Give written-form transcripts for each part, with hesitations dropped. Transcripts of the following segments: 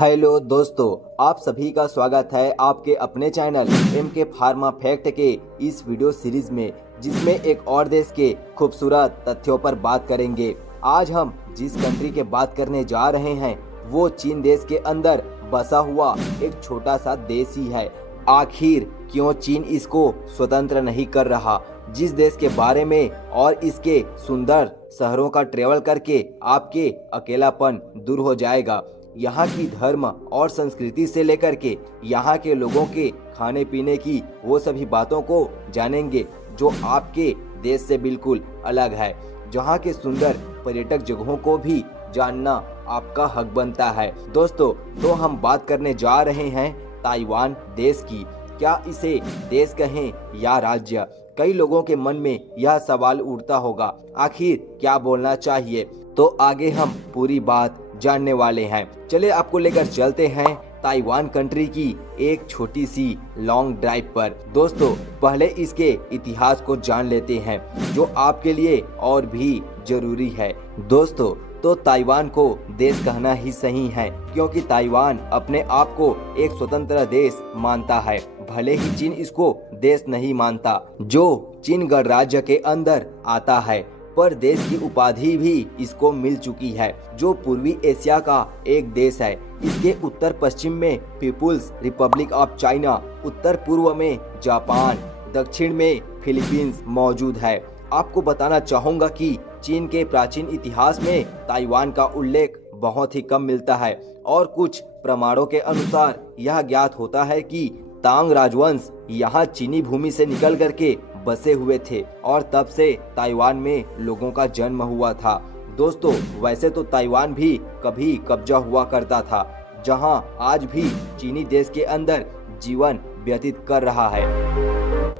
Hello दोस्तों, आप सभी का स्वागत है आपके अपने चैनल एम के फार्मा फैक्ट के इस वीडियो सीरीज में, जिसमें एक और देश के खूबसूरत तथ्यों पर बात करेंगे। आज हम जिस कंट्री के बात करने जा रहे हैं वो चीन देश के अंदर बसा हुआ एक छोटा सा देश ही है। आखिर क्यों चीन इसको स्वतंत्र नहीं कर रहा? जिस देश के बारे में और इसके सुंदर शहरों का ट्रेवल करके आपके अकेलापन दूर हो जाएगा। यहाँ की धर्म और संस्कृति से लेकर के यहाँ के लोगों के खाने पीने की वो सभी बातों को जानेंगे जो आपके देश से बिल्कुल अलग है। जहाँ के सुंदर पर्यटक जगहों को भी जानना आपका हक बनता है। दोस्तों, तो हम बात करने जा रहे हैं ताइवान देश की। क्या इसे देश कहें या राज्य? कई लोगों के मन में यह सवाल उठता होगा, आखिर क्या बोलना चाहिए? तो आगे हम पूरी बात जानने वाले हैं। चलिए आपको लेकर चलते हैं ताइवान कंट्री की एक छोटी सी लॉन्ग ड्राइव पर। दोस्तों, पहले इसके इतिहास को जान लेते हैं जो आपके लिए और भी जरूरी है। दोस्तों, तो ताइवान को देश कहना ही सही है, क्योंकि ताइवान अपने आप को एक स्वतंत्र देश मानता है, भले ही चीन इसको देश नहीं मानता, जो चीन गणराज्य के अंदर आता है। पर देश की उपाधि भी इसको मिल चुकी है, जो पूर्वी एशिया का एक देश है। इसके उत्तर पश्चिम में पीपुल्स रिपब्लिक ऑफ चाइना, उत्तर पूर्व में जापान, दक्षिण में फिलीपींस मौजूद है। आपको बताना चाहूँगा कि चीन के प्राचीन इतिहास में ताइवान का उल्लेख बहुत ही कम मिलता है, और कुछ प्रमाणों के अनुसार यह ज्ञात होता है कि तांग राजवंश यहाँ चीनी भूमि से निकल करके बसे हुए थे, और तब से ताइवान में लोगों का जन्म हुआ था। दोस्तों, वैसे तो ताइवान भी कभी कब्जा हुआ करता था, जहां आज भी चीनी देश के अंदर जीवन व्यतीत कर रहा है।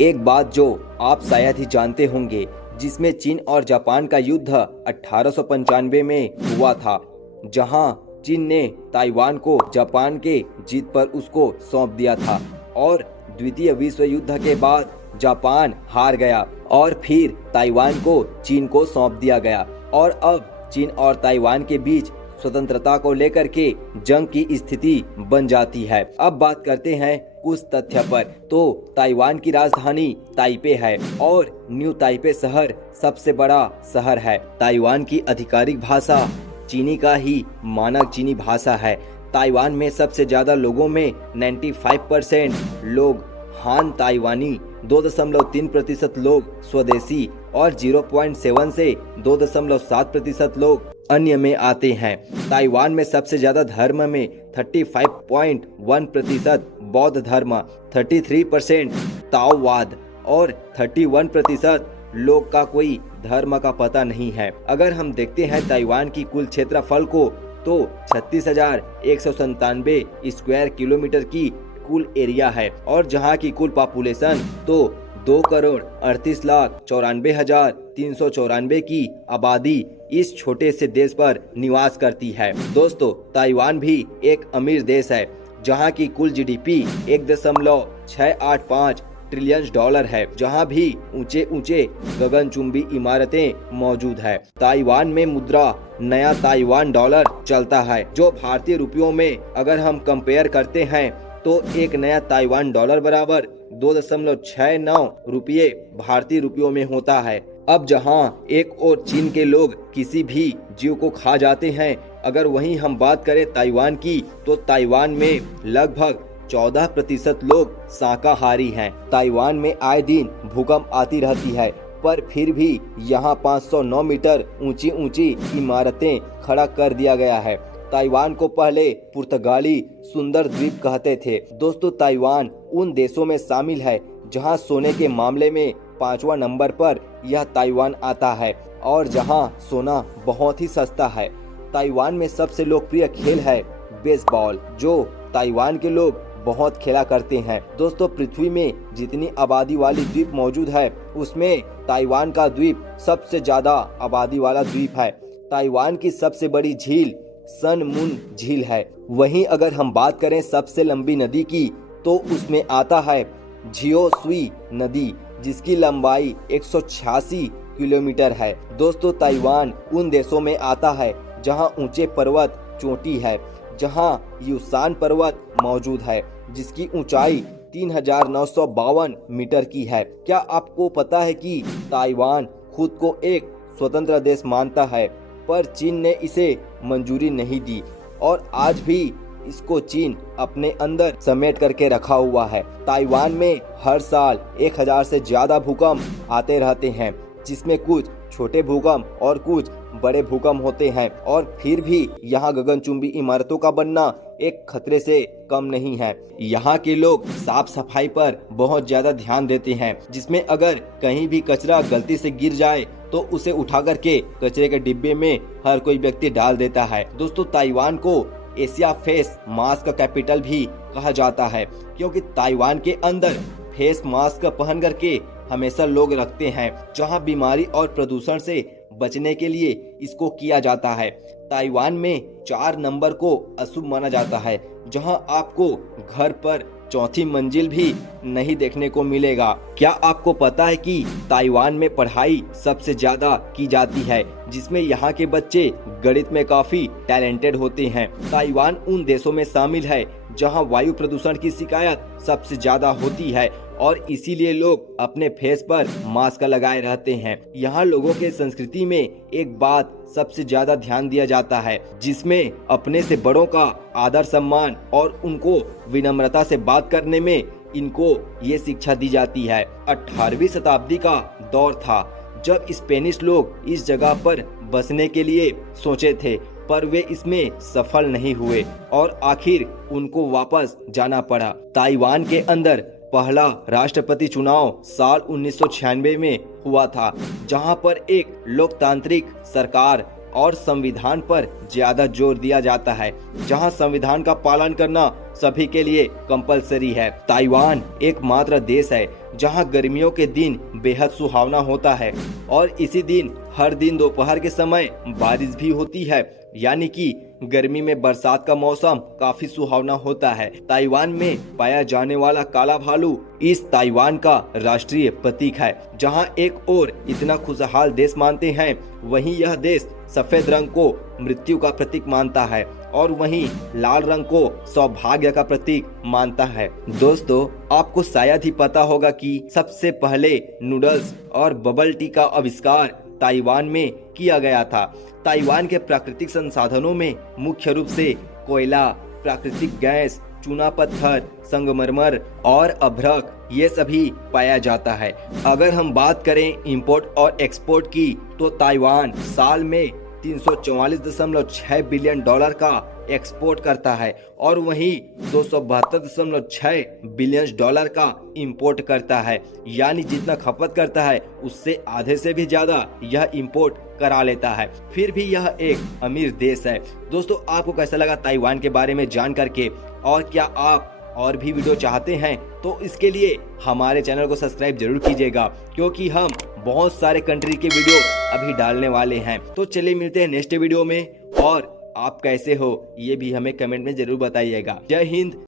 एक बात जो आप शायद ही जानते होंगे, जिसमें चीन और जापान का युद्ध 1895 में हुआ था, जहां चीन ने ताइवान को जापान के जीत पर उसको सौंप दिया था, और द्वितीय विश्व युद्ध के बाद जापान हार गया और फिर ताइवान को चीन को सौंप दिया गया, और अब चीन और ताइवान के बीच स्वतंत्रता को लेकर के जंग की स्थिति बन जाती है। अब बात करते हैं कुछ तथ्य पर। तो ताइवान की राजधानी ताइपे है, और न्यू ताइपे शहर सबसे बड़ा शहर है। ताइवान की आधिकारिक भाषा चीनी का ही मानक चीनी भाषा है। ताइवान में सबसे ज्यादा लोगों में 95% लोग हान ताइवानी, 2.3% लोग स्वदेशी, और 0.7 से 2.7% लोग अन्य में आते हैं। ताइवान में सबसे ज्यादा धर्म में 35.1% बौद्ध धर्म, 33% ताओवाद, और 31% लोग का कोई धर्म का पता नहीं है। अगर हम देखते हैं ताइवान की कुल क्षेत्रफल को, तो 36,197 स्क्वायर किलोमीटर की कुल एरिया है, और जहां की कुल पॉपुलेशन तो 2,38,94,394 की आबादी इस छोटे से देश पर निवास करती है। दोस्तों, ताइवान भी एक अमीर देश है, जहां की कुल जीडीपी 1.685 ट्रिलियन डॉलर है, जहां भी ऊंचे ऊंचे गगनचुंबी इमारतें मौजूद है। ताइवान में मुद्रा नया ताइवान डॉलर चलता है, जो भारतीय रुपयों में अगर हम कंपेयर करते हैं तो एक नया ताइवान डॉलर बराबर 2.69 रुपये भारतीय रुपयों में होता है। अब जहां एक और चीन के लोग किसी भी जीव को खा जाते हैं, अगर वहीं हम बात करें ताइवान की, तो ताइवान में लगभग 14% लोग शाकाहारी हैं। ताइवान में आए दिन भूकंप आती रहती है, पर फिर भी यहाँ 509 मीटर ऊंची ऊंची इमारतें खड़ा कर दिया गया है। ताइवान को पहले पुर्तगाली सुंदर द्वीप कहते थे। दोस्तों, ताइवान उन देशों में शामिल है जहां सोने के मामले में 5वां नंबर पर यह ताइवान आता है, और जहां सोना बहुत ही सस्ता है। ताइवान में सबसे लोकप्रिय खेल है बेसबॉल, जो ताइवान के लोग बहुत खेला करते हैं। दोस्तों, पृथ्वी में जितनी आबादी वाली द्वीप मौजूद है, उसमें ताइवान का द्वीप सबसे ज्यादा आबादी वाला द्वीप है। ताइवान की सबसे बड़ी झील सन मून झील है। वहीं अगर हम बात करें सबसे लंबी नदी की, तो उसमें आता है झियो सुई नदी, जिसकी लंबाई 186 किलोमीटर है। दोस्तों, ताइवान उन देशों में आता है जहां ऊंचे पर्वत चोटी है, जहां युसान पर्वत मौजूद है, जिसकी ऊंचाई 3,952 मीटर की है। क्या आपको पता है कि ताइवान खुद को एक स्वतंत्र देश मानता है, पर चीन ने इसे मंजूरी नहीं दी और आज भी इसको चीन अपने अंदर समेट करके रखा हुआ है। ताइवान में हर साल 1000 से ज्यादा भूकंप आते रहते हैं, जिसमें कुछ छोटे भूकंप और कुछ बड़े भूकंप होते हैं, और फिर भी यहाँ गगनचुंबी इमारतों का बनना एक खतरे से कम नहीं है। यहाँ के लोग साफ सफाई पर बहुत ज्यादा ध्यान देते हैं, जिसमें अगर कहीं भी कचरा गलती से गिर जाए तो उसे उठा करके कचरे के डिब्बे में हर कोई व्यक्ति डाल देता है। दोस्तों, ताइवान को एशिया फेस मास्क कैपिटल भी कहा जाता है, क्योंकि ताइवान के अंदर फेस मास्क पहन करके हमेशा लोग रखते हैं, जहां बीमारी और प्रदूषण से बचने के लिए इसको किया जाता है। ताइवान में 4 नंबर को अशुभ माना जाता है, जहां आपको घर पर चौथी मंजिल भी नहीं देखने को मिलेगा। क्या आपको पता है कि ताइवान में पढ़ाई सबसे ज्यादा की जाती है, जिसमें यहाँ के बच्चे गणित में काफी टैलेंटेड होते हैं। ताइवान उन देशों में शामिल है जहाँ वायु प्रदूषण की शिकायत सबसे ज्यादा होती है, और इसीलिए लोग अपने फेस पर मास्क लगाए रहते हैं। यहाँ लोगों के संस्कृति में एक बात सबसे ज्यादा ध्यान दिया जाता है, जिसमें अपने से बड़ों का आदर सम्मान और उनको विनम्रता से बात करने में इनको ये शिक्षा दी जाती है। 18वीं शताब्दी का दौर था जब स्पेनिश लोग इस जगह पर बसने के लिए सोचे थे, पर वे इसमें सफल नहीं हुए और आखिर उनको वापस जाना पड़ा। ताइवान के अंदर पहला राष्ट्रपति चुनाव साल 1996 में हुआ था, जहां पर एक लोकतांत्रिक सरकार और संविधान पर ज्यादा जोर दिया जाता है, जहां संविधान का पालन करना सभी के लिए कंपलसरी है। ताइवान एकमात्र देश है जहां गर्मियों के दिन बेहद सुहावना होता है, और इसी दिन हर दिन दोपहर के समय बारिश भी होती है, यानी कि गर्मी में बरसात का मौसम काफी सुहावना होता है। ताइवान में पाया जाने वाला काला भालू इस ताइवान का राष्ट्रीय प्रतीक है। जहां एक और इतना खुशहाल देश मानते हैं, वहीं यह देश सफेद रंग को मृत्यु का प्रतीक मानता है और वहीं लाल रंग को सौभाग्य का प्रतीक मानता है। दोस्तों, आपको शायद ही पता होगा कि सबसे पहले नूडल्स और बबल टी का आविष्कार ताइवान में किया गया था। ताइवान के प्राकृतिक संसाधनों में मुख्य रूप से कोयला, प्राकृतिक गैस, चूना पत्थर, संगमरमर और अभ्रक ये सभी पाया जाता है। अगर हम बात करें इंपोर्ट और एक्सपोर्ट की, तो ताइवान साल में 344.6 बिलियन डॉलर का एक्सपोर्ट करता है और वहीं 272.6 बिलियन डॉलर का इंपोर्ट करता है, यानी जितना खपत करता है उससे आधे से भी ज्यादा यह इंपोर्ट करा लेता है। फिर भी यह एक अमीर देश है। दोस्तों, आपको कैसा लगा ताइवान के बारे में जान करके, और क्या आप और भी वीडियो चाहते हैं तो इसके लिए हमारे चैनल को सब्सक्राइब जरूर कीजिएगा, क्योंकि हम बहुत सारे कंट्री के वीडियो अभी डालने वाले हैं। तो चलिए मिलते हैं नेक्स्ट वीडियो में, और आप कैसे हो ये भी हमें कमेंट में जरूर बताइएगा। जय हिंद।